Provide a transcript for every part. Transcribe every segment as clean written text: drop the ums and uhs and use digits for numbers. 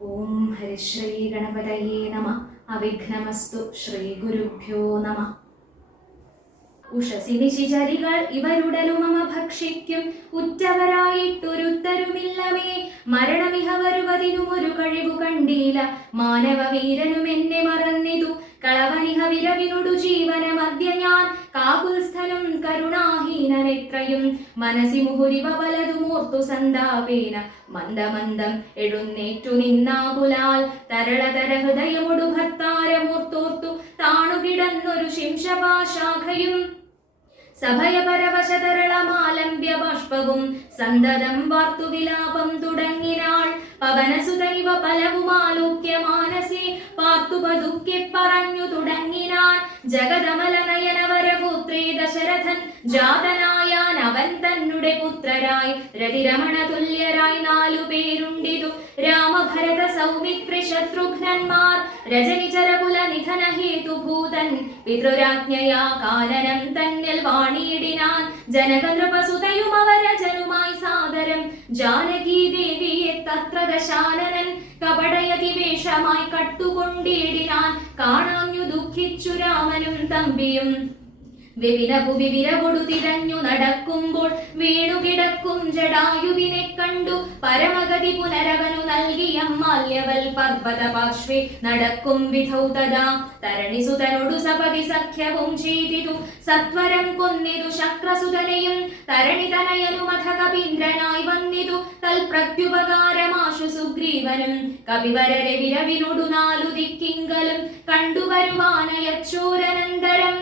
ഓം ഹരിശ്രീ ഗണപതയേ നമ. അവിഘ്നമസ്തു. ശ്രീ ഗുരുഭ്യോ നമ. ഉഷസി നിശിചരികൾ ഇവരുടലു മമ ഭക്ഷിക്കും, ഉറ്റവരായിട്ടൊരുത്തരുമില്ലമേ. മരണമിഹ വരുവതിനുമൊരു കഴിവു കണ്ടീല, മാനവ വീരനും എന്നെ മറന്നിതു. കളവനിഹ വിരവിനൊടു ജീവനമദ്യ ഞാൻ, കാകുൽസ്ഥനും കരുണാഹീനനെത്രയും. മനസി മുഹുരിവ പലതുമോർത്തു സന്താപേന, മന്ദമന്ദം എഴുന്നേറ്റു നിന്നാകുലാൽ. തരളതര ഹൃദയമൊടു ഭർത്താരമോർത്തോർത്തു താണുകിടന്നൊരു ശിംശപാശാഖയും. സഭയപരവശതരളമാലംബ്യ ബാഷ്പവും സന്തതം വാർത്തു വിലാപം തുടങ്ങിനാൾ. പവനസുതനിവ പലവുമാലോക്യ മാനസേ പാർത്തു പതുക്കെ പറഞ്ഞു തുടങ്ങിനാൻ. ജഗതമല നയനവരപുത്രേ ദശരഥൻ ജാതനായാൻ അവൻ തന്നെ പുത്രരായി. രതിരമണ തുല്യരായി 4 പേരുണ്ടിതു, രാമഭരത സൗമിത്രി ശത്രുഘ്നന്മാർ. രജനിചരകുല നിധന ഹേതുഭൂതൻ പിതൃരാജ്ഞയാ കാനനം തന്നിൽ വാണിയിടിനാൻ. ജനകനൃപസുതയും അവരജനുമായി സാദരം, ജാനകീ ദേവിയെ തത്ര ദശാനനൻ കപടയതി വേഷമായി കട്ടുകൊണ്ടിടിനാൻ. കാണാഞ്ഞു ദുഃഖിച്ചു രാമനും തമ്പിയും. വിവിനഭുവി വിരവൊടു തിരഞ്ഞു നടക്കുമ്പോൾ വീണുകിടക്കും ജടായുവിനെ കണ്ടു. പരമഗതി പുനരവനു നൽകിയ മാല്യവൽ പർവ്വത പാർശ്വേ നടക്കും വിധൗ തഥാ. തരണിസുതനോടു സപതി സഖ്യവും ചെയ്തിതു, സത്വരം കൊന്നിതു ശക്രസുതനെയും. തരണിതനയനുമഥ കപീന്ദ്രനായി വന്നിതു, തൽപ്രത്യുപകാരമാശു സുഗ്രീവനും. കപിവരരെ വിരവിനോടു 4 ദിക്കിങ്കലും കണ്ടുവരുവാനയച്ചോരനന്തരം.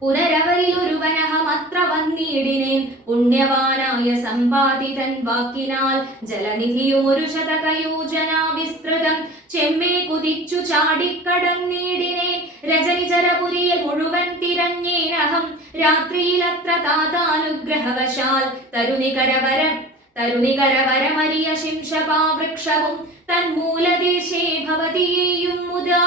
പുനരവരിലൊരുവനഹമത്ര വന്നിടിനേൻ, പുണ്യവാനായ സമ്പാദിതൻ വാക്കിനാൽ. ജലനിധിയുമൊരു ശതകയോജനാ വിസ്തൃതം ചെമ്മേ കുതിച്ചു ചാടിക്കടന്നിടിനേൻ. രജനിചരപുരിയിൽ മുഴുവൻ തിരഞ്ഞേനഹം, രാത്രിയിലത്ര താതാനുഗ്രഹവശാൽ. തരുണികരവരമരിയ ശിംശപാവൃക്ഷവും തന്മൂലദേശേ ഭവതിയേയും മുദാ.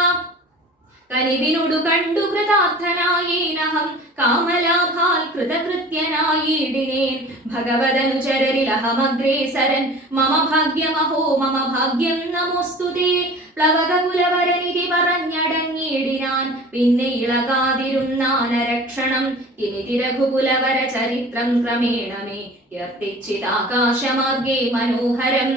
കനിവിനോടു കണ്ടു കൃതാർത്ഥനായേനഹം, കാമലാഭാൽ കൃതകൃത്യനായിടിനേൻ. ഭഗവദനുചരരിലഹമഗ്രേസരൻ, മമ ഭാഗ്യമഹോ മമ ഭാഗ്യം നമോസ്തുതേ. പ്ലവകകുലവരനിധി പറഞ്ഞടങ്ങിയിടിനാൻ, പിന്നെ ഇളകാതിരുന്നാനരക്ഷണം. കിമിതി രഘുകുലവര ചരിത്രം ക്രമേണമേ കീർത്തിച്ചിതാകാശമാർഗേ മനോഹരം.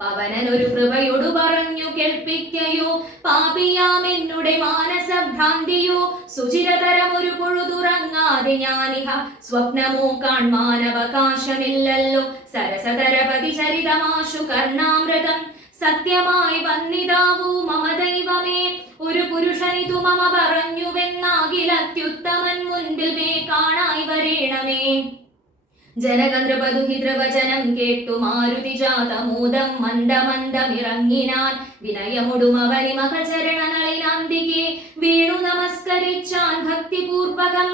പവനനൊരു കൃപയൊടു പറഞ്ഞു കേൾപ്പിക്കയോ, പാപിയാമെന്നുടെ മാനസഭ്രാന്തിയോ. സുചിരതരമൊരു പൊഴുതുറങ്ങാതെ ഞാനിഹ, സ്വപ്നമോ കാൺമാനവകാശമില്ലല്ലോ. സരസതരപതി ചരിതമാശു കർണാമൃതം, സത്യമായി വന്നിതാവൂ മമ ദൈവമേ. ഒരു പുരുഷനിതു മമ പറഞ്ഞുവെന്നാകിലത്യുത്തമൻ മുൻപിൽ മേ കാണായി വരേണമേ. ജനകനൃപദുഹിതൃവചനം കേട്ടു മാരുതി ജാതമോദം മന്ദമന്ദമിറങ്ങിനാൻ. വിനയമൊടുമവനി മകൾ ചരണനളിനാന്തികെ വീണു നമസ്കരിച്ചാൻ ഭക്തിപൂർവകം.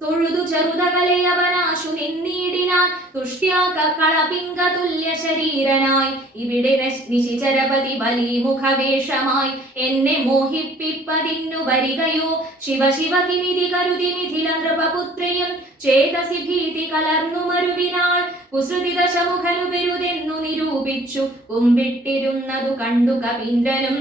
തൊഴുതു ചെറുതകലയവനാശു നിന്നീടിനാൻ, തുഷ്ട്യാ കളപിംഗ തുല്യ ശരീരനായി. ഇവിടെ നിശിചരപതി ബലിമുഖവേഷമായി എന്നെ മോഹിപ്പിപ്പതിന്നു വരികയോ. ശിവ ശിവ കിമിതി കരുതി മിഥില നൃപപുത്രിയും ചേതസി ഭീതി കലർന്നു മരുവിനാൾ. കുസൃതി ദശമുഖനു ബിരുദെന്നു നിരൂപിച്ചു കുമ്പിട്ടിരുന്നതു കണ്ടു കപീന്ദ്രനും.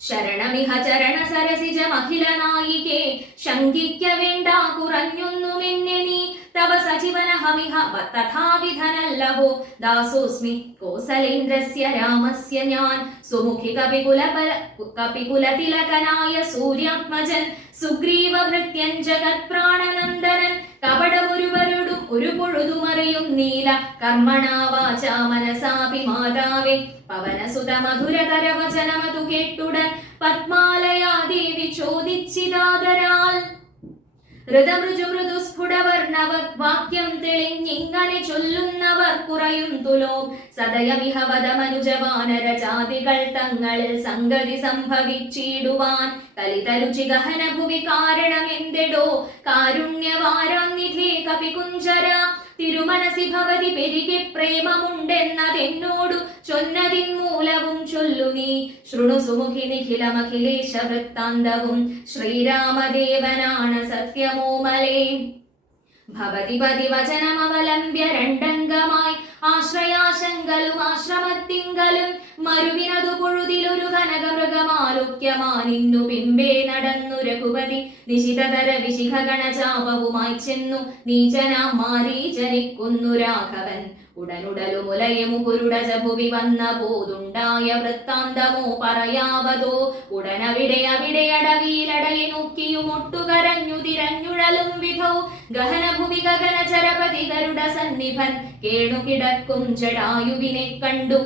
ശരണമിഹ ചരണ സരസിജമഖില നായികേ, ശങ്കിക്ക വേണ്ട കുറഞ്ഞൊന്നുമെന്നെ നീ. തവ സജീവനഹമിഹ തഥാവിധനല്ലവോ, ദാസോസ്മി കോസലേന്ദ്രസ്യ രാമസ്യ ഞാൻ. സുമുഖി കപികുലതിലകനായ സൂര്യാത്മജൻ, സുഗ്രീവഭൃത്യൻ ജഗത്പ്രാണനന്ദനൻ. കപടമൊരുവരോടും ഒരു പൊഴുതുമറിയും നീല, കർമ്മണാ വാചാ മനസാപി മാതാവേ. പവനസുത മധുരതര വചനമതു കേട്ടുടൻ പത്മാലയാ ദേവി ചോദിച്ചിതാദരാൽ. ഋതമൃജു സ്ഫുടവർണവത് വാക്യം തെളിഞ്ഞിങ്ങനെ ചൊല്ലുന്നവർ കുറയുന്തുലോ. സദയമിഹ വദമനുജവാനര ജാതികൾ തങ്ങളിൽ സംഗതി സംഭവിച്ചിടുവാൻ. കലിതരുചി ഗഹന ഭുവി കാരണമെന്തെടോ, കാരുണ്യവാരാനിധേ കപികുഞ്ചര. തിരുമനസി ഭവതി പെരികെ പ്രേമമുണ്ടെന്നതെന്നോടു ചൊന്നതിൻ മൂലവും ചൊല്ലു നീ. ശൃണു സുമുഖി നിഖിലമഖിലേശ വൃത്താന്തവും, ശ്രീരാമദേവനാണ് സത്യമോമലേ. ഭവതി പതി വചനമവലംബ്യ രണ്ടംഗമായി ആശ്രയാശങ്കലും ആശ്രമത്തിങ്കലും മരുവിനതു പൊഴുതിലൊരു കനകമൃഗമാലുക്യമാനിന്നു പിമ്പേ നടന്നു രഘുപതി നിശിതതര വിശിഖഗണചാപവുമായി ചെന്നു നീചനാം മാരീചനിക്കുന്നു രാഘവൻ ഉടനുടലുമുലയമുകുരുടജഭുവി വന്ന പോതുണ്ടായ വൃത്താന്തമോ പറയാവതോ ഉടനവിടെ അവിടെയടവിയിലടയെ നോക്കിയുമൊട്ടുകരഞ്ഞു തിരഞ്ഞുഴലും വിധൗ ഗഹനഭുവി ഗഗന ചരപതി ഗരുഡ സന്നിഭൻ കേണുകിടക്കും ജടായുവിനെ കണ്ടു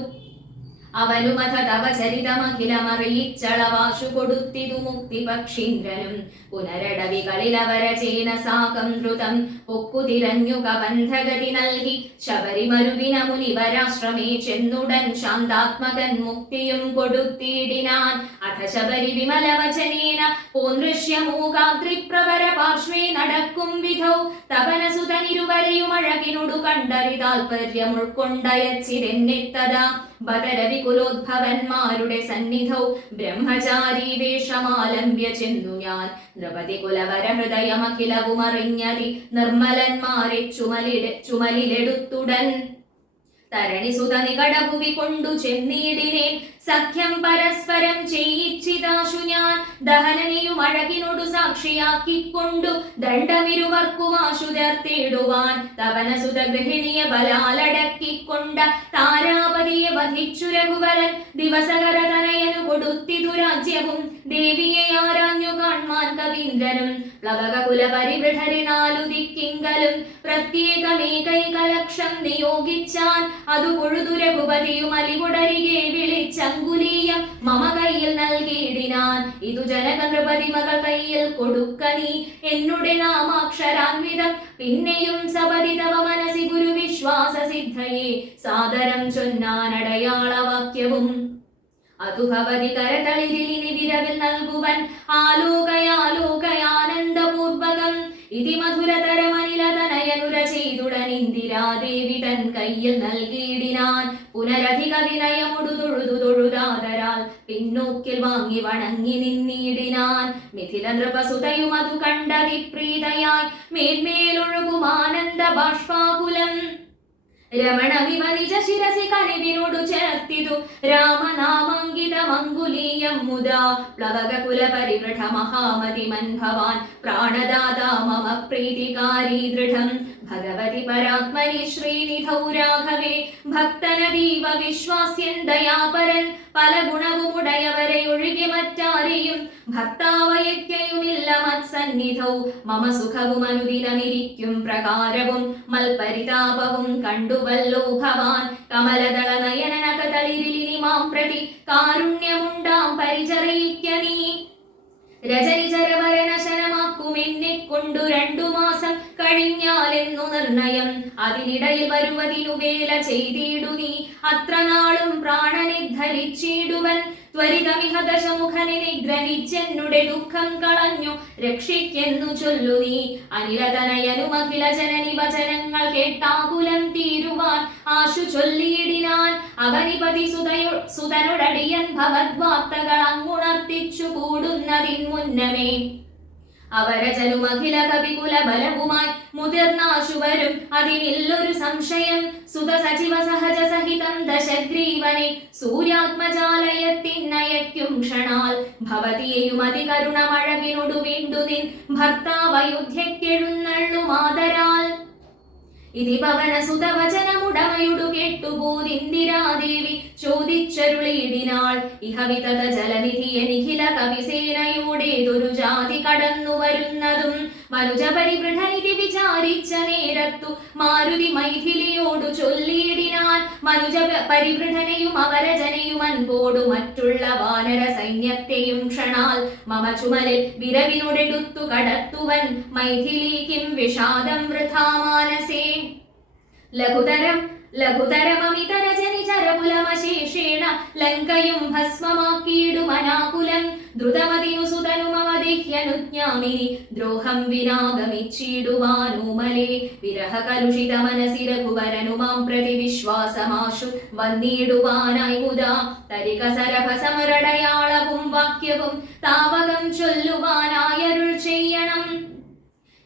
അവനുമഥ തവ ചരിതമഖിലമറിയിച്ചളവാശു കൊടുത്തിതു മുക്തി പക്ഷീന്ദ്രനും പുനരടവികളിലവര ചേന സാകം ധൃതം പൊക്കുതിരഞ്ഞു കബന്ധഗതി നൽകി ശബരിമരുവിന മുനിവരാശ്രമേ ചെന്നുടൻ ശാന്താത്മകൻ മുക്തിയും കൊടുത്തിടിനാൻ അഥ ശബരി വിമലവചനേന പോനൃശ്യമൂകാദ്രിപ്രവര പാർശ്വേ നടക്കും വിധൗ തപനസുതനിരുവരെയുമഴകിനൊടു കണ്ടറി താൽപര്യം ഉൾക്കൊണ്ടയച്ചിരെന്നെത്തതാ ബദരവികുലോദ്ഭവന്മാരുടെ സന്നിധൗ ബ്രഹ്മചാരി വേഷമാലംബ്യ ചെന്നു ഞാൻ നൃപതി കുലവര ഹൃദയമഖിലവുമറിഞ്ഞതി നിർമ്മലന്മാരെ ചുമലിലെടുത്തുടൻ തരണിസുത നികടഭുവി കൊണ്ടു ചെന്നീടിനെ സഖ്യം പരസ്പരം ചെയ്യിച്ചിതാശു ഞാൻ ദഹനനെയും അഴകിനോടു സാക്ഷിയാക്കിക്കൊണ്ടു ദണ്ഡമിരുവർക്കുമാശു ചേർത്തിടുവാൻ തവനസുത ഗൃഹിണിയ ബലാലടക്കിക്കൊണ്ട താരാപതിയെ വധിച്ചു രഘുവരൻ ദിവസകരതനയനു കൊടുത്തിതു രാജ്യവും ദേവിയെ ആരാഞ്ഞു കാൺമാൻ കവീന്ദ്രനും പ്ലവക കുലപരിവൃഢരി നാലു ദിക്കിങ്കലും പ്രത്യേകമേകൈകലക്ഷം നിയോഗിച്ചാൻ അതു പൊഴുതു രഘുപതിയും അലികുടരികെ വിളിച്ചങ്കുലീയം മമ കയ്യിൽ നൽകിയിടിനാൻ ഇതു ജനക നൃപതി മകൾ കയ്യിൽ കൊടുക്ക നീ എന്നുടെ നാമാക്ഷരാൻവിധം പിന്നെയും സപതി തവ മനസി ഗുരു വിശ്വാസ സിദ്ധയെ സാദരം ചൊന്നാനടയാളവാക്യവും അതു ഭവതി കരതളിരിലിനി വിരവിൽ നൽകുവൻ ആലോകയാലോകയാനന്ദപൂർവകം ഇതി മധുരതരമനിലതനയനുര ചെയ്തുടൻ ഇന്ദിരാദേവി തൻ കയ്യിൽ നൽകിയിടിനാൻ പുനരധിക വിനയമൊടു തൊഴുതു തൊഴുതാതരാൽ പിന്നോക്കിൽ വാങ്ങി വണങ്ങി നിന്നിടിനാൻ മിഥില നൃപസുതയും അതു കണ്ടതി പ്രീതയായി മേന്മേലൊഴുകും ആനന്ദ ബാഷ്പാകുലം രമണമിവ നിജ ശിരസി കനിവിനോടു ചേർത്തിതു രാമനാമാങ്കിതമങ്കുലീയം മുദാ പ്ലവക കുലപരിവൃഢ മഹാമതിമൻ ഭവാൻ പ്രാണദാതാ മമ പ്രീതികാരീ ദൃഢം ഭഗവതി പരാത്മനി ശ്രീനിധൗ രാഘവേ ഭക്തനദീവ വിശ്വാസ്യൻ ദയാപരൻ പല ഗുണവുമുടയവരെ ഒഴുകി മറ്റാരെയും ഭക്താവയത്യയുമില്ല മത്സന്നിധൗ മമ സുഖവും അനുദിനമിരിക്കും പ്രകാരവും മൽപരിതാപവും കണ്ടുവല്ലോ ഭവാൻ കമലദള നയനനകതളിരിലിനി മാം പ്രതി കാരുണ്യമുണ്ടാം പരിചറിയിക്ക നീ രജനിചരവരനശനമാക്കുമെന്നെ കൊണ്ടു 2 മാസം കഴിഞ്ഞാലെന്നു നിർണയം അതിനിടയിൽ വരുവതിനു വേല ചെയ്തിടു നീ അത്ര നാളും പ്രാണനെ ധരിച്ചിടുവൻ ത്വരിതമിഹ ദശമുഖനെ നിഗ്രഹിച്ചെന്നുടെ ദുഃഖം കളഞ്ഞു രക്ഷിക്കെന്നു ചൊല്ലു നീ അനിലതനയനുമഖില ജനനി വചനങ്ങൾ കേട്ടാകുലം തീരുവാൻ ആശു ചൊല്ലിയിടിനാൻ അവനിപതി സുതനൊടടിയൻ ഭവദ്വാർത്തകൾ അങ്ങുണർത്തിച്ചു കൂടുന്നതിൻ മുന്നമേ അവരജനുമഖില കവികുല ബലവുമായി മുതിർന്നാശുവരും അതിനില്ലൊരു സംശയം സുത സചിവ സഹജ സഹിതം ദശഗ്രീവനെ സൂര്യാത്മജാലയത്തിനയക്കും ക്ഷണാൽ ഭവതിയെയും അതികരുണമഴകിനൊടു വീണ്ടു നിൻ ഭർത്താവയോധ്യക്കെഴുന്നള്ളു മാതരാൽ ഇതി പവന സുതവചനമുടമയുടു കേട്ടുപോതിന്ദിരാദേവി ചോദിച്ചരുളിയിടിനാൾ ഇഹവിതത ജലനിധിയ നിഖില കവിസേനയോടേതൊരു ജാതി കടന്നു വരുന്നതും മനുജ പരിവൃഢനിധി വിചാരിച്ച നേരത്തു മാരുതി മൈഥിലിയോടു ചൊല്ലിയിടിനാൻ മനുജ പരിവൃഢനെയും അവരജനെയും അൻപോടു മറ്റുള്ള വാനര സൈന്യത്തെയും ക്ഷണാൽ മമ ചുമലിൽ വിരവിനോടെടുത്തു കടത്തുവൻ മൈഥിലീകിം വിഷാദം വൃഥാ മാനസേ ലഘുതരമമിതരജനിചരകുലമശേഷേണ ലങ്കയും ഭസ്മമാക്കിയിടുമനാകുലം ദ്രുതമതിനു സുതനുമവദിഹ്യനുജ്ഞാമിനി ദ്രോഹം വിനാഗമിച്ചിടുവാനൂമലേ വിരഹ കലുഷിത മനസി രഘുവരനുമാം പ്രതി വിശ്വാസമാശു വന്നിടുവാനായി മുദാ തരിക സരഭ സമരടയാളവും വാക്യവും താവകം ചൊല്ലുവാനായരുൾ ചെയ്യണം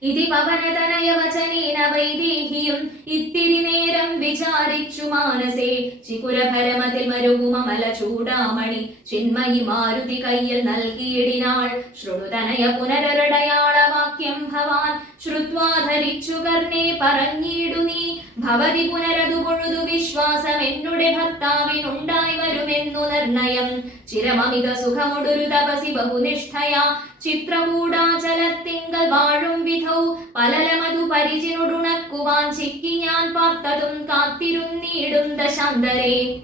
ഇതി പവനതനയ വചനേന വൈദേഹിയും ഇത്തിരി നേരം വിചാരിച്ചു മാനസേ ചികുരഭരമതിൽ മരുവുമല ചൂടാമണി ചിന്മയി മാരുതി കയ്യിൽ നൽകിയിടിനാൾ. ശൃണുതനയ പുനരടയാളവാക്യം ഭവാൻ ശ്രുത്വാ ധരിച്ചു കർണേ പറഞ്ഞിടു നീ. ഭവതി പുനരതു പൊഴുതു വിശ്വാസം എന്നുടെ ഭർത്താവിനുണ്ടായി വരുമെന്നു നിർണയം. ചിരമമിത സുഖമുടൊരു തപസി ബഹുനിഷ്ഠയാ ചിത്രകൂടാചലത്തിങ്കൽ വാഴും വിധൗ പലലമതു പരിചിനുടുണക്കുവാൻ ചിക്കി ഞാൻ പാർത്തതും കാത്തിരുന്നീടും ദശാന്തരേ.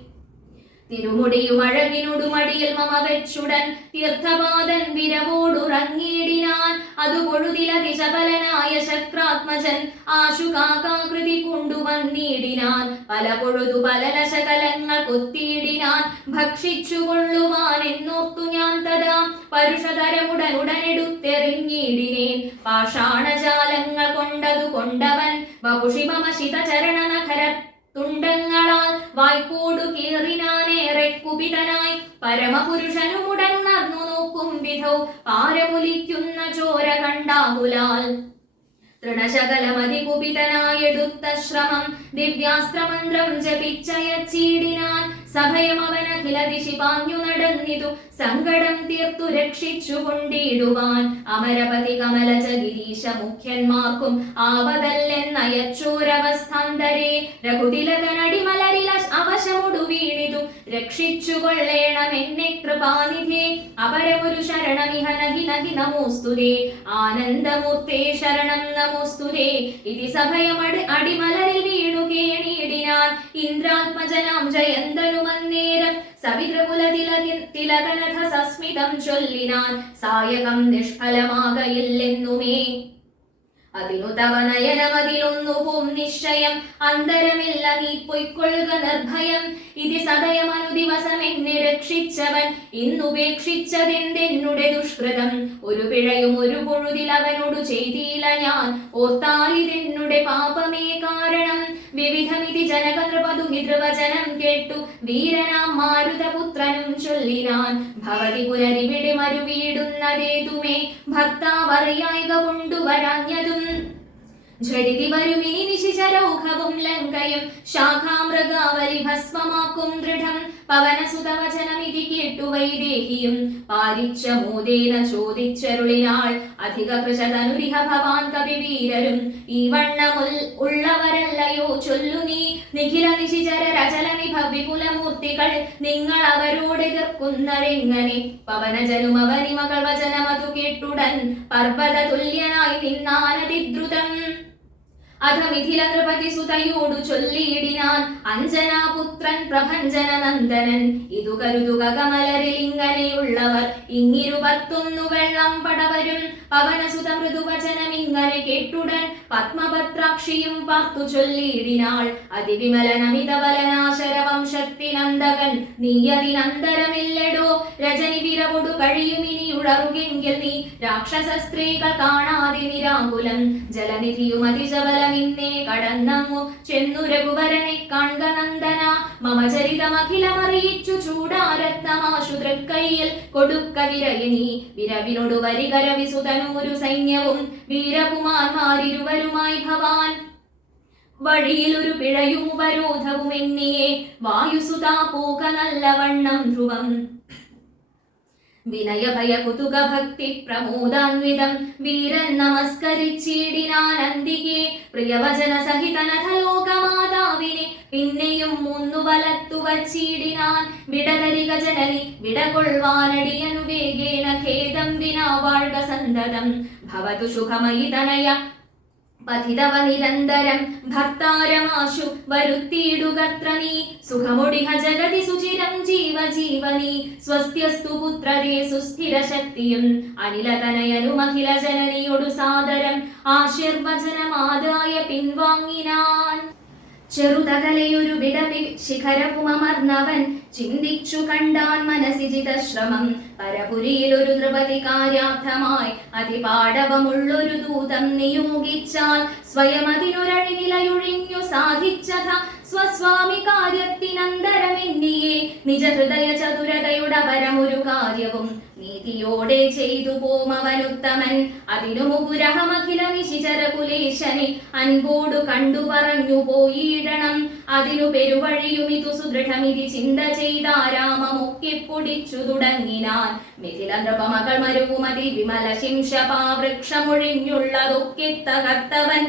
തിരുമുടിയുമഴകിനുടുമടിയിൽ മമ വെച്ചുടൻ തീർത്ഥപാദൻ വിരവോടുറങ്ങിയിടിനാൻ. അതു പൊഴുതിലതിശബലനായ ശക്രാത്മജൻ ആശുകാകാകൃതി കൊണ്ടുവന്നിടിനാൻ. പല പൊഴുതു പലനശകലങ്ങൾ കൊത്തിയിടിനാൻ ഭക്ഷിച്ചു കൊള്ളുവാൻ എന്നോർത്തു ഞാൻ തഥാ പരുഷതരമുടനുടനെടുത്തെറിഞ്ഞിടിനേൻ. പാഷാണജാലങ്ങൾ കൊണ്ടതു കൊണ്ടവൻ വപുഷി മമ ശിതചരണനഖര തുണ്ടങ്ങളാൽ വായ്പോടു കീറിനാനേറെ കുപിതനായി. പരമപുരുഷനുമുടനുണർന്നു നോക്കും വിധൗ പാരമുലിക്കുന്ന ചോര കണ്ടാകുലാൽ. തൃണശകലമതികുപിതനായെടുത്ത ശ്രമം ദിവ്യാസ്ത്രമന്ത്രം ജപിച്ചയച്ചീടിനാൻ. സഭയമവനഖില ദിശി പാഞ്ഞു നടന്നിതു സങ്കടം തീർത്തു രക്ഷിച്ചു കൊണ്ടിടുവാൻ. അമരപതി കമലജ ഗിരീശ മുഖ്യന്മാർക്കും ആവതല്ലെന്നയച്ചോരവസ്ഥാന്തരേ. രഘുതിലകനടിമലരില അവശമൊടു വീണിതു രക്ഷിച്ചു കൊള്ളേണമെന്നെ കൃപാനിധേ. അപരമൊരു ശരണമിഹ നഹി നഹി നമോസ്തുതേ. ആനന്ദമൂർത്തേ ശരണം നമോസ്തുതേ. ഇതി സഭയമട് അടിമലരിൽ വീണു കേണിയിടിനാൻ. ഇന്ദ്രാത്മജനാം ജയന്തനുമന്നേരം സവിതൃകുലതിലകനഥ സസ്മിതം ചൊല്ലിനാൻ. സായകം നിഷ്ഫലമാകയില്ലെന്നുമേ അതിനു തവ നയനമതിലൊന്നു പോം നിശ്ചയം. അന്തരമില്ല നീ പൊയ്ക്കൊള്ളുക നിർഭയം. ഇതി സദയമനു ദിവസം എന്നെ രക്ഷിച്ചവൻ ഇന്നുപേക്ഷിച്ചതെന്തെന്നുടെ ദുഷ്കൃതം. ഒരു പിഴയും ഒരു പൊഴുതിൽ അവനോട് ചെയ്തില്ല ഞാൻ ഓർത്താലിതെന്നുടെ പാപമേ കാരണം. വിവിധമിതി ജനകനൃപതുഹിതൃവചനം കേട്ടു വീരനാം മാരുതപുത്രനും ചൊല്ലിനാൻ. ഭവതി പുനരിവിടെ മരുവീടുന്നതേതുമേ ഭർത്താവറിയായിക കൊണ്ടുവരാഞ്ഞതും. ഝടിതി വരുമിനി നിശിചരൗഘവും ലങ്കയും ശാഖാമൃഗാവലി ഭസ്മമാക്കും ദൃഢം. പവനസുതവചനമിതി കേട്ടു വൈദേഹിയും പാരിച്ച മോദേന ചോദിച്ചരുളിനാൾ. അധിക കൃശതനുരിഹ ഭവാൻ കവിവീരരും ഈ വണ്ണമുൽ ഉള്ളവരല്ലയോ ചൊല്ലു നീ. നിഖില നിശിചര രചലനിഭ വിപുലമൂർത്തികൾ നിങ്ങൾ അവരോടെതിർക്കുന്നതെങ്ങനെ. പവനജനും അവനിമകൾ വചനമതു കേട്ടുടൻ പർവ്വത തുല്യനായി നിന്നാനതിദ്രുതം. അധ മിഥില നൃപതി സുതയോടു ചൊല്ലിയിടിനാൻ. അഞ്ജനാപുത്രൻ പ്രഭഞ്ജന നന്ദനൻ ഇതു കരുതുക കമലരിലിങ്ങനെയുള്ളവർ ഇങ്ങിരുപത്തൊന്നു വെള്ളം പടവരും. പവനസുത മൃദുവചനമിങ്ങനെ കേട്ടുടൻ പത്മപത്രാക്ഷിയും പാർത്തു ചൊല്ലിയിടിനാൾ. അതിവിമലനമിതബലനാശരവംശത്തിനന്തകൻ നീയതിനന്തരമില്ലടോ. രജനി വിരവൊടു കഴിയുമിനിയുഴറുകെങ്കിൽ നീ രാക്ഷസ സ്ത്രീകൾ കാണാതെ നിരാകുലം. ജലനിധിയും അതിശബലം ഇന്നേ കടന്നങ്ങു ചെന്നു രഘുവരനെ കാൺക നന്ദന. മമ ചരിതമഖിലമറിയിച്ചു ചൂടാരത്നമാശു തൃക്കൈയിൽ കൊടുക്ക വിരയനീ. വിരവിനോടു വരികര വിസുതനൂരു സൈന്യവും വീരകുമാർമാരിരുവരുമായി ഭവാൻ. വഴിയിൽ ഒരു പിഴയും ഉപരോധവും എന്നിയെ വായുസുതാ പോക നല്ലവണ്ണം ധ്രുവം. വിനയഭയ കുതുക ഭക്തി പ്രമോദാന്വിതം വീരൻ നമസ്കരിച്ചിടിനാനന്ദികെ. പ്രിയവചന സഹിതനഥ ലോകമാതാവിനെ പിന്നെയും മുന്നു വലത്തു വച്ചിടിനാൻ. വിടതരിക ജനനി വിടകൊള്ളുവാനടിയനു വേഗേന ഖേദം വിനാ വാഴ്ക സന്തതം. ഭവതു സുഖമയി തനയ പതിതവ നിരന്തരം ഭർത്താരമാശു വരുത്തിയിടുകത്ര നീ. സുഖമുടിഹ ജഗതി സുചിരം ജീവ ജീവനി. സ്വസ്ത്യസ്തു പുത്രതേ സുസ്ഥിര ശക്തിയും. അനിലതനയനുമഖില ജനനിയൊടു സാദരം ആശീർവചനമാദായ പിൻവാങ്ങിനാൻ. ചെറുതകലയൊരു വിടവി ശിഖരവുമർന്നവൻ ചിന്തിച്ചു കണ്ടാൻ മനസിജിതശ്രമം. പരപുരിയിൽ ഒരു നൃപതി കാര്യാർത്ഥമായി അതിപാടവമുള്ളൊരു ദൂതം നിയോഗിച്ചാൽ സ്വയം അതിനൊരഴിനിലയൊഴിഞ്ഞു സാധിച്ചത സ്വസ്വാമി കാര്യത്തിനന്തരമെന്നിയെ നിജ ഹൃദയ ചതുരതയുടെ പരമൊരു കാര്യവും നീതിയോടെ ചെയ്തു പോമവനുത്തമൻ. അതിനു മുപുരഹമഖില നിശിചരകുലേശനെ അൻപോടു കണ്ടു പറഞ്ഞു പോയിടണം. അതിനു പെരുവഴിയുമിതു സുദൃഢമിതി ചിന്ത ചെയ്താരാമമൊക്കെ പൊടിച്ചു തുടങ്ങിനാൻ. മിഥില നൃപമകൾ മരുവുമതി വിമല ശിംശപാവൃക്ഷമൊഴിഞ്ഞുള്ളതൊക്കെ തകർത്തവൻ.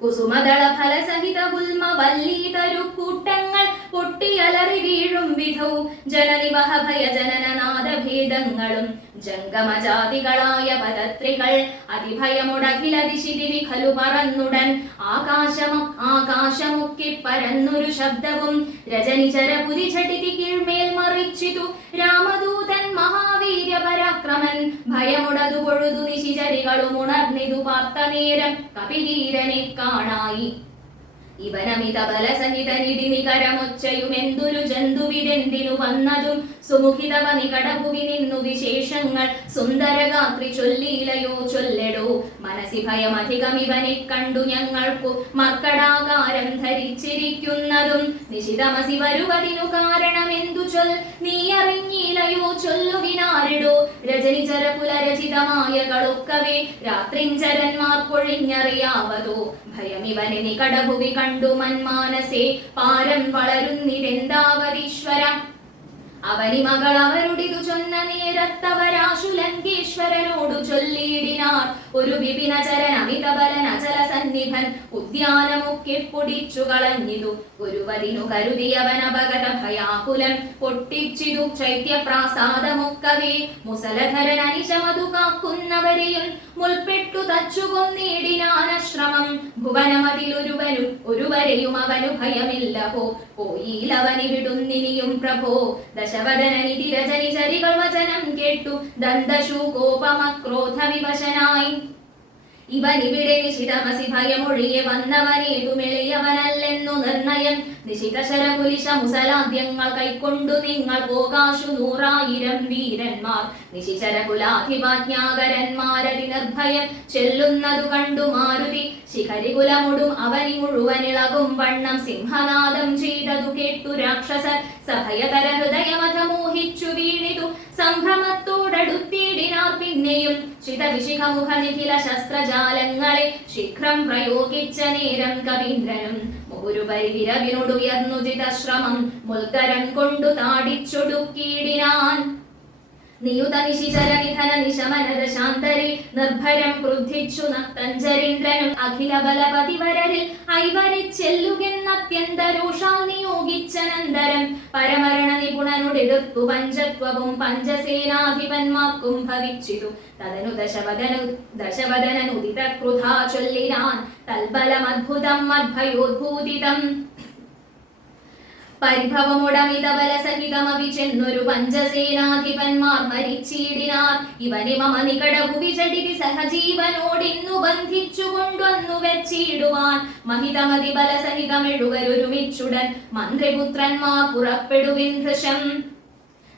കുസുമദള ഫലസഹിത ഗുൽമ വല്ലീതരു കൂട്ടങ്ങൾ പൊട്ടിയലറി വീഴും വിധൗ ജനനിവഹ ഭയ ജനനനാദഭേദങ്ങളും ജംഗമജാതികളായ പദത്രികൾ അതിഭയമുടകില ദിശിതി വിഖലു പറന്നുടൻ. ആകാശമൊക്കെ പരന്നൊരു ശബ്ദവും രജനിചര പുരിചടിതി കീഴ്മേൽ മറിച്ചിതു രാമദൂതൻ മഹാവീര്യ പരാക്രമൻ. ഭയമുടതു പൊഴുതു നിശിചരികളും ഉണർന്നിതു പാർത്ത നേരം കപിവീരനെ കാണായി. ഇവനമിത ബലസഹിതനിധി നികരമൊച്ചയുമെന്തൊരു ജന്തുവിതെന്തിനു വന്നതും സുമുഖിതവ നികടഭുവി നിന്നു വിശേഷങ്ങൾ സുന്ദരഗാത്രി ചൊല്ലീലയോ ചൊല്ലെടോ. മനസി ഭയമധികമിവനെ കണ്ടു ഞങ്ങൾക്കു മർക്കടാകാരം ധരിച്ചിരിക്കുന്നതും നിശിതമസി വരുവതിനു കാരണമെന്തു ചൊൽ നീ അറിഞ്ഞീലയോ ചൊല്ലുവിനാരിടോ. രജനിചര കുലരചിതമായ കളൊക്കവേ രാത്രിഞ്ചരന്മാർ പൊഴിഞ്ഞറിയാവതോ. ഭയമിവനെ നികടഭുവി കണ്ടു മന്മാനസേ പാരം വളരുന്നിതെന്താവരീശ്വര. അവനി മകൾ അവരുടിതു ചൊന്ന നേരത്തവരാശു ലങ്കേശ്വരനോടു ചൊല്ലിയിടിനാർ. ഒരു വിപിനചരൻ അമിതബലൻ അചല സന്നിഭൻ ഉദ്യാനമൊക്കെ പൊടിച്ചു കളഞ്ഞിതു. ഒരുവതിനു കരുതിയവൻ അപകട ഭയാകുലം പൊട്ടിച്ചിതു ചൈത്യപ്രാസാദമൊക്കവേ. മുസലധരൻ അനിശമതു കാക്കുന്നവരെയും മുൾപ്പെട്ടു തച്ചു കൊന്നിടിനാനശ്രമം. ഭുവനമതിലൊരുവരെയും അവനു ഭയമില്ല പോയിലവനി വിടുന്നിനിയും പ്രഭോ. ദശവദനനിധി രജനിചരികൾ വചനം കേട്ടു ദന്തശൂകോപമക്രോധ വിവശനായി. ഇവനിവിടെ നിശിതമസി ഭയമൊഴിയെ വന്നവനേതുമെളിയവനല്ലെന്നു നിർണയം. നിശിതശരകുലിശ മുസലാദ്യങ്ങൾ കൈക്കൊണ്ടു നിങ്ങൾ പോകാശു 100,000 വീരന്മാർ. നിശിചരകുലാധിപാജ്ഞാകരന്മാരതി നിർഭയം ചെല്ലുന്നതു കണ്ടു മാരുതി. ശിഖരികുലമുടും അവനി മുഴുവനിളകും വണ്ണം സിംഹനാദം ചെയ്തതു കേട്ടു രാക്ഷസർ. സഭയതര ഹൃദയമത മോഹിച്ചു വീണിതു സംഭ്രമത്തോടടുത്തിടിനാർ. പിന്നെയും ചിതവിശിഖമുഖ നിഖില ശസ്ത്രജാലങ്ങളെ ശീഘ്രം പ്രയോഗിച്ച നേരം കവീന്ദ്രനും മുഹുരുപരി വിരവിനോടുയർന്നു ജിതശ്രമം മുൽക്കരം കൊണ്ടു താടിച്ചൊടുക്കിയിടിനാൻ. നിയുത നിശിചര നിധന നിശമനര ശാന്തരെ നിർഭരം ക്രുദ്ധിച്ചു നക്തഞ്ചരീന്ദ്രനും അഖില ബലപതിവരരിൽ ഐവനെ ചെല്ലുകെന്നത്യന്ത രോഷാൽ നിയോഗിച്ചനന്തരം. പരമരണ നിപുണനുടെതിർത്തു പഞ്ചത്വവും പഞ്ചസേനാധിപന്മാർക്കും ഭവിച്ചിതു. തദനു ദശവദനനുദിത ക്രുധാ ചൊല്ലിനാൻ തൽബലമദ്ഭുതം മദ്ഭയോദ്ഭൂതിതം. പരിഭവമുടമിത ബലസഹിതമവി ചെന്നൊരു പഞ്ചസേനാധിപന്മാർ മരിച്ചിടിനാർ. ഇവനെ മമ നികടഭുവി ചടിതി സഹജീവനോടിന്നു ബന്ധിച്ചു കൊണ്ടുവന്നു വെച്ചിടുവാൻ. മഹിതമതി ബലസഹിതമെഴുവരൊരുമിച്ചുടൻ മന്ത്രിപുത്രന്മാർ പുറപ്പെടുവിൻ ഭൃശം.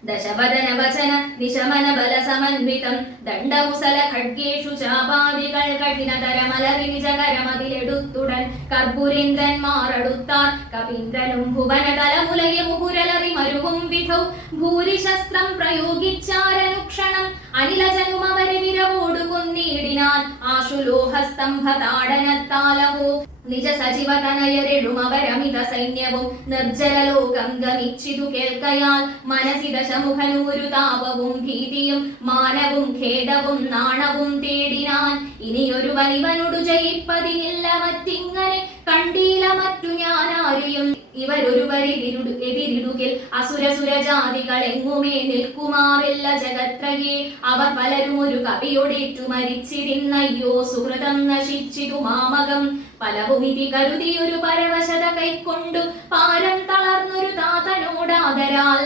ദശവദന വചന നിശമന ബല സമന്വിതം ദണ്ഡമുസല ഖഡ്ഗേഷു ചാപാദികൾ കഠിനതരമലറി നിജകരമതിലെടുത്തുടൻ കർപ്പുരേന്ദ്രന്മാരടുത്താർ. കപീന്ദ്രനും ഭുവന തലമുലയ മുഹുരലറി മരുവും വിധൗ ഭൂരിശസ്ത്രം പ്രയോഗിച്ചാരനുക്ഷണം. അനിലജനും അവരെ വിരവോടു കൊന്നിടിനാൻ. ആശുലോഹസ്തംഭ താടനത്താലവോ നിജ സജീവതനയരെഴുമവരമിത സൈന്യവും നിർജ്ജലലോകം ഗമിച്ചിതു കേൾക്കയാൽ. മനസി ദശമുഖനൂരു താപവും ഭീതിയും മാനവും ഖേദവും നാണവും തേടിനാൻ. ഇനിയൊരുവനിവനോടു ജയിപ്പതിനില്ല മറ്റിങ്ങനെ കണ്ടീല മറ്റു ഞാനാരെയും. ഇവരൊരുവരെതിരിടുകിൽ അസുരസുരജാതികൾ എങ്ങുമേ നിൽക്കുമാറില്ല ജഗത്രയെ. അവർ പലരും ഒരു കവിയൊടേറ്റു മരിച്ചിരുന്നയ്യോ സുഹൃതം നശിച്ചിതു മാമകം. പലവുമിതി കരുതിയൊരു പരവശത കൈക്കൊണ്ടു പാരം തളർന്നൊരു താതനോടാദരാൽ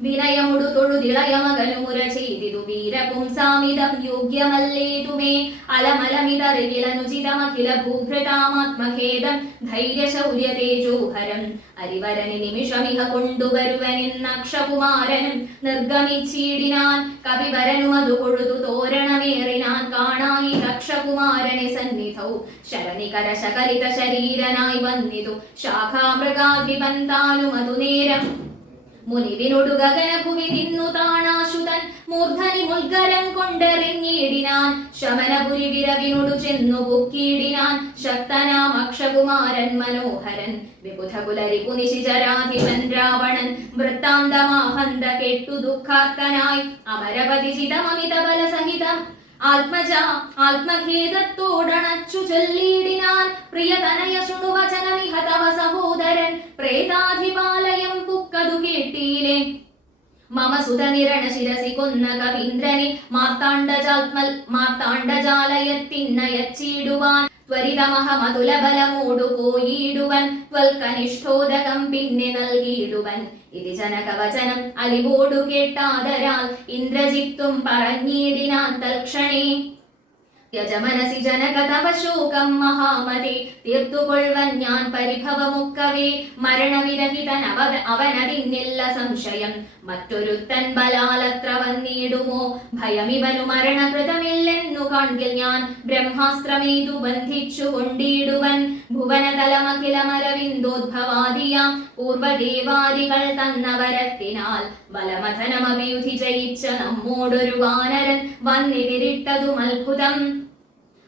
വിനയമുടു തൊഴുതിളയ മകനുമുര ചെയ്തിതു വീരപുംസാമിതം യോഗ്യമല്ലേതുമേ അലമലമിതറികിലനുചിതമഖില ഭൂഭൃതാമാത്മഖേദം ധൈര്യശൗര്യ തേജോഹരം അരിവരനി നിമിഷമിഹ കൊണ്ടുവരുവനിന്നക്ഷകുമാരനും നിർഗമിച്ചീടിനാൻ കവിവരനും അതു കൊഴുതു തോരണമേറിനാൻ കാണായി ദക്ഷകുമാരനെ സന്നിധൗ ശരനികര ശകലിത ശരീരനായി വന്നിതു ശാഖാമൃഗാധിപൻ താനും അതു നേരം മുനിവിനോടു ഗഗനഭുവി നിന്നു താണാശുതൻ മൂർധനി മുൽഗരം കൊണ്ടെറിഞ്ഞിടിനാൻ ശമനപുരി വിരവിനോടു ചെന്നു പൊക്കിയിടിനാൻ ശക്തനാം അക്ഷകുമാരൻ മനോഹരൻ വിബുധകുലരിപു നിശിചരാധിപൻ രാവണൻ വൃത്താന്തമാഹന്ത കേട്ടു ദുഃഖാർത്തനായി അമരപതിചിതമമിത ബലസഹിതം ആത്മഖേദത്തോടണച്ചു ചൊല്ലിയിടിനാൻ പ്രിയതനയ ശൃണുവചനമിഹ തവ സഹോദരൻ പ്രേതാധിപാലയം പുക്കതു കേട്ടീലേ മമ സുതനിരണ ശിരസി കൊന്ന കവീന്ദ്രനെ മാർത്താണ്ഡജാലയത്തിന്നയച്ചിടുവാൻ ത്വരിതമഹമതുലബലമോടു പോയിടുവൻ ത്വൽക്കനിഷ്ഠോദകം പിന്നെ നൽകിയിടുവൻ ഇതി ജനകവചനം അലിവോടു കേട്ടാദരാൽ ഇന്ദ്രജിത്തും പറഞ്ഞിടിനാൻ തൽക്ഷണേ യജമനസി ജനക തവ ശോകം മഹാമതേ തീർത്തുകൊള്ളുവൻ ഞാൻ പരിഭവമുക്കവേ മരണവിരഹിതൻ അവനതിന്നില്ല സംശയം മറ്റൊരുത്തൻ ബലാലത്ര വന്നിടുമോ ഭയമിവനു മരണകൃതമില്ലെന്നു കാൺകിൽ ഞാൻ ബ്രഹ്മാസ്ത്രമേതു ബന്ധിച്ചു കൊണ്ടിടുവൻ ഭുവനതലമഖിലമരവിന്ദോദ്ഭവാദിയാം പൂർവദേവാദികൾ തന്നവരത്തിനാൽ ബലമഥനമഭിയുധി ജയിച്ച നമ്മോടൊരു വാനരൻ വന്നിതിരിട്ടതും അത്ഭുതം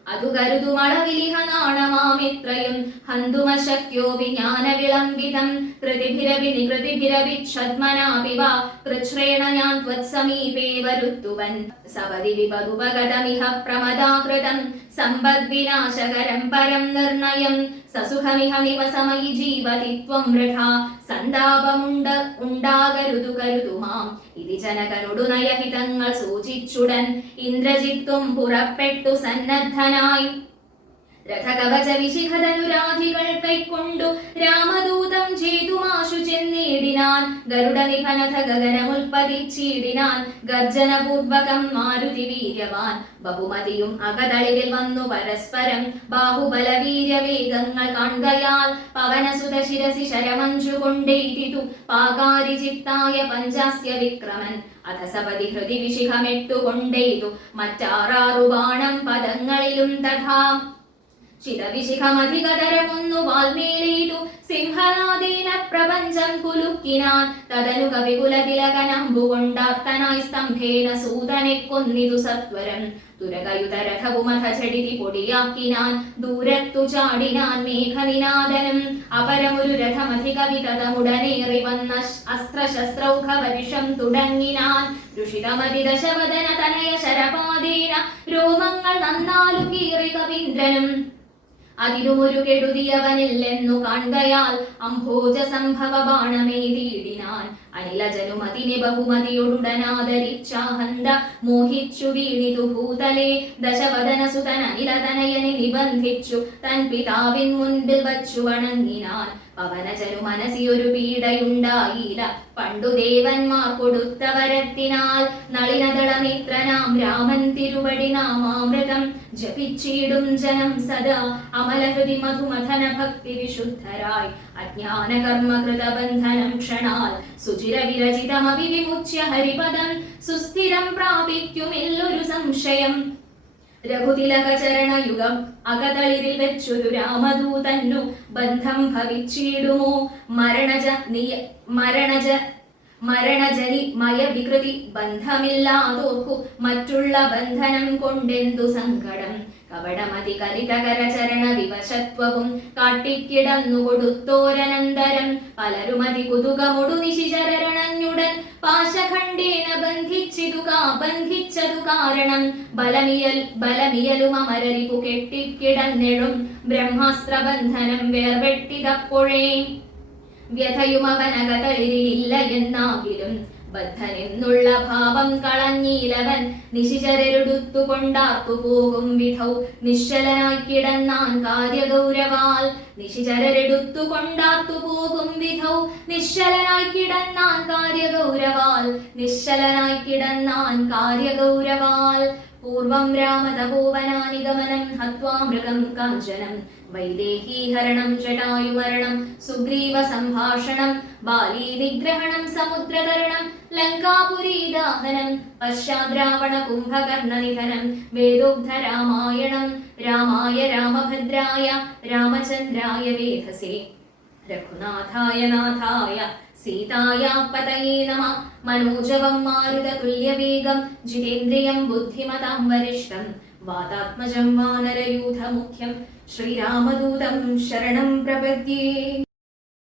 അതു കരുതുമളവിലിഹ നാണമാമിത്രയും ഹന്തുമശക്യോ വിജ്ഞാന വിളംബിതം കൃതിഭിരവിച്ഛദ്മനാപിവ കൃച്ഛ്രേണ ഞാൻ ത്വത്സമീപേ വരുത്തുവൻ സപതി വിപദുപഗതമിഹ പ്രമദാകൃതം സമ്പദ്വിനാശകരം പരം നിർണയം സസുഖമിഹ നിവസമയി ജീവതി ത്വം വൃഥാ ഉണ്ടാകരുതു കരുതുമാം ഇതി ജനകനോടു നയഹിതങ്ങൾ സൂചിച്ചുടൻ ഇന്ദ്രജിത്തും പുറപ്പെട്ടു സന്നദ്ധനായി രഥകവച വിശിഖധനുരാധികൾ കൈക്കൊണ്ടു രാമദൂതം ചേതുമാശു ചെന്നിടിനാൻ ഗരുഡനിഭനഥ ഗഗനമുൽപ്പതിച്ചിടിനാൻ ഗർജനപൂർവകം മാരുതി വീര്യവാൻ ബഹുമതിയും അകതളിരിൽ വന്നു പരസ്പരം ബാഹുബലവീര്യവേഗങ്ങൾ കാൺകയാൽ പവനസുത ശിരസി ശരമഞ്ചു കൊണ്ടെയ്തിതു പാകാരിചിത്തായ പഞ്ചാസ്യ വിക്രമൻ അധസപതി ഹൃദി വിശിഖമെട്ടുകൊണ്ടെയ്തു മറ്റാറാറു ബാണം പദങ്ങളിലും തഥാ ചിതവിശിഖമധികതരമൊന്നു വാൽമേലെയ്തു സിംഹനാദേന പ്രപഞ്ചം കുലുക്കിനാൻ തദനു കവികുലതിലകനമ്പുകൊണ്ടാർത്തനായി സ്തംഭേന സൂതനെ കൊന്നിതു സത്വരം തുരകയുതരഥവുമഥ ചടിതി പൊടിയാക്കിനാൻ ദൂരത്തു ചാടിനാൻ മേഘനിനാദനം അപരമൊരു രഥമധികവിതമുടനേറി വന്ന അസ്ത്രശസ്ത്രൗഘവരിഷം തുടങ്ങിനാൻ രുഷിതമതി ദശവദന തനയ ശരപാദേന രോമങ്ങൾ നന്നാലു കീറി കവീന്ദ്രനും അതിലുമൊരു കെടുതിയവനില്ലെന്നു കാൺകയാൽ അംഭോജ സംഭവ ബാണമെയ്തിടിനാൻ അനിലജനും അതിനെ ബഹുമതിയൊടുടനാദരിച്ചാഹന്ത മോഹിച്ചു വീണിതു ഭൂതലേ ദശവദന സുതൻ അനിലതനയനെ നിബന്ധിച്ചു തൻ പിതാവിൻ മുൻപിൽ വച്ചു വണങ്ങിനാൻ പവനജനു മനസ്സിയൊരു പീഡയുണ്ടായില്ല പണ്ടു ദേവന്മാർ കൊടുത്തവരത്തിനാൽ നളിനദളമിത്രനാം രാമൻ തിരുവടി നാമാമൃതം ജപിച്ചിടും ജനം സദാ അമലഹൃതി മധുമഥന ഭക്തി വിശുദ്ധരായി അജ്ഞാന കർമ്മകൃത ബന്ധനം ക്ഷണാൽ സുചിര വിരചിതമവിമുച്യ ഹരിപദം സുസ്ഥിരം പ്രാപിക്കുമില്ലൊരു സംശയം രഘുതിലകചരണയുഗം അകതളിരിൽ വെച്ചൊരു രാമദൂതന്നു ബന്ധം ഭവിച്ചിടുമോ മരണജനി മയ വികൃതി ബന്ധമില്ലാതോർക്കു മറ്റുള്ള ബന്ധനം കൊണ്ടെന്തു സങ്കടം കവടമതി കലിതകരചരണ വിവശത്വവും കാട്ടിക്കിടന്നു കൊടുത്തോരനന്തരം പലരുമതി കുതുകമൊടു നിശിചരണഞ്ഞുടൻ പാശഖണ്ഡേന ബന്ധിച്ചതു കാരണം ബലമിയലും അമരരിപു കെട്ടിക്കിടന്നെഴും ബ്രഹ്മാസ്ത്രബന്ധനം വേർവെട്ടിതപ്പോഴേ വ്യഥയും അവനകതളിരില്ല എന്നാകിലും ബദ്ധനെന്നുള്ള ഭാവം കളഞ്ഞീലവൻ നിശിചരരുടുത്തു കൊണ്ടാർത്തു പോകും വിധൗ നിശ്ചലനായി കിടന്നാൻ കാര്യഗൗരവാൽ നിശിചരരെടുത്തു കൊണ്ടാർത്തു പോകും വിധൗ നിശ്ചലനായി കിടന്നാൻ കാര്യഗൗരവാൽ നിശ്ചലനായി കിടന്നാൻ കാര്യഗൗരവാൽ പൂർവം രാമതപോവനാനിഗമനം ഹത്വാ മൃഗം കാഞ്ചനം വൈദേഹീഹരണം ജടായുമരണം സുഗ്രീവ സംഭാഷണം ബാലീ നിഗ്രഹണം സമുദ്രതരണം ലങ്കാപുരീദാഹനം പശ്ചാദ്രാവണ കുംഭകർണനിധനം വേദോഗ്ധ രാമായണം രാമായ രാമഭദ്രായ രാമചന്ദ്രായ വേധസേ രഘുനാഥായ നാഥായ സീതായാ പതയേ നമഃ മനോജവം മാരുതതുല്യവേഗം ജിതേന്ദ്രിയം ബുദ്ധിമതാം വരിഷ്ഠം വാതാത്മജം വാനരയൂഥമുഖ്യം ശ്രീരാമദൂതം ശരണം പ്രപദ്യേ.